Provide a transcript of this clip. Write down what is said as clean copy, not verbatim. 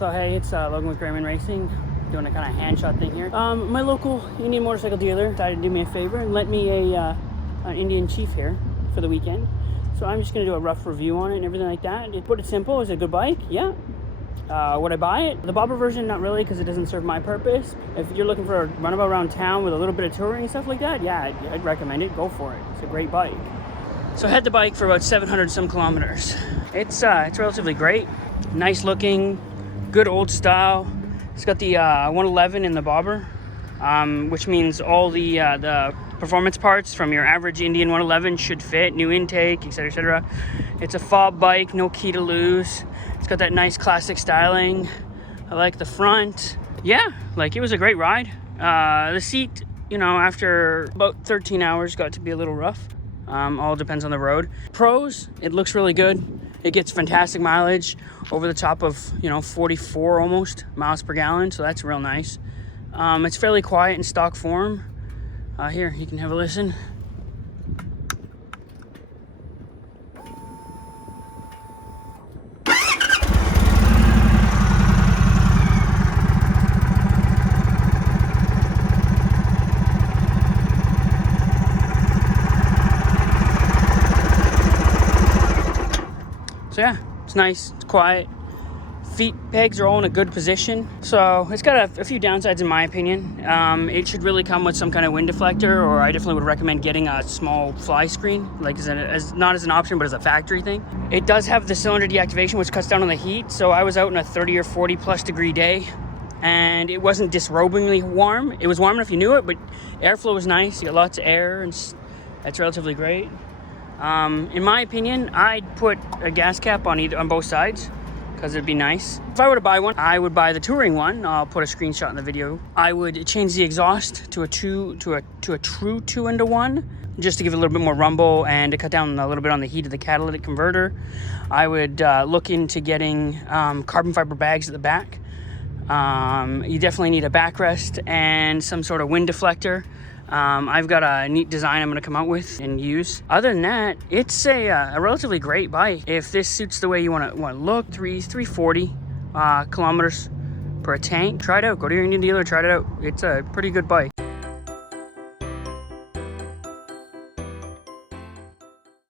So hey, it's Logan with Grayman Racing, doing a kind of hand shot thing here. My local Indian motorcycle dealer decided to do me a favor and lent me an Indian Chief here for the weekend. So I'm just gonna do a rough review on it and everything like that. To put it simple, is it a good bike? Yeah. Would I buy it? The bobber version, not really, because it doesn't serve my purpose. If you're looking for a runabout around town with a little bit of touring and stuff like that, yeah, I'd recommend it. Go for it. It's a great bike. So I had the bike for about 700 some kilometers. It's relatively great. Nice looking, good old style. It's got the 111 in the bobber, which means all the performance parts from your average Indian 111 should fit, new intake, etc., etc. It's a fob bike, no key to lose. It's got that nice classic styling. I like the front. Yeah, like it was a great ride. The seat, you know, after about 13 hours got to be a little rough. All depends on the road. Pros, it looks really good. It gets fantastic mileage over the top of, 44 almost miles per gallon. So that's real nice. It's fairly quiet in stock form. Here, you can have a listen. So yeah, it's nice, it's quiet. Feet pegs are all in a good position. So it's got a few downsides in my opinion. It should really come with some kind of wind deflector, or I definitely would recommend getting a small fly screen, like not as an option, but as a factory thing. It does have the cylinder deactivation, which cuts down on the heat. So I was out in a 30 or 40 plus degree day, and it wasn't disrobingly warm. It was warm enough you knew it, but airflow was nice. You got lots of air, and that's relatively great. In my opinion, I'd put a gas cap on both sides, because it'd be nice. If I were to buy one, I would buy the touring one. I'll put a screenshot in the video. I would change the exhaust to a true 2-into-1, just to give it a little bit more rumble and to cut down a little bit on the heat of the catalytic converter. I would look into getting carbon fiber bags at the back. You definitely need a backrest and some sort of wind deflector. I've got a neat design I'm going to come out with and use. Other than that, it's a relatively great bike. If this suits the way you want to look, 340 kilometers per tank, try it out. Go to your Indian dealer, try it out. It's a pretty good bike.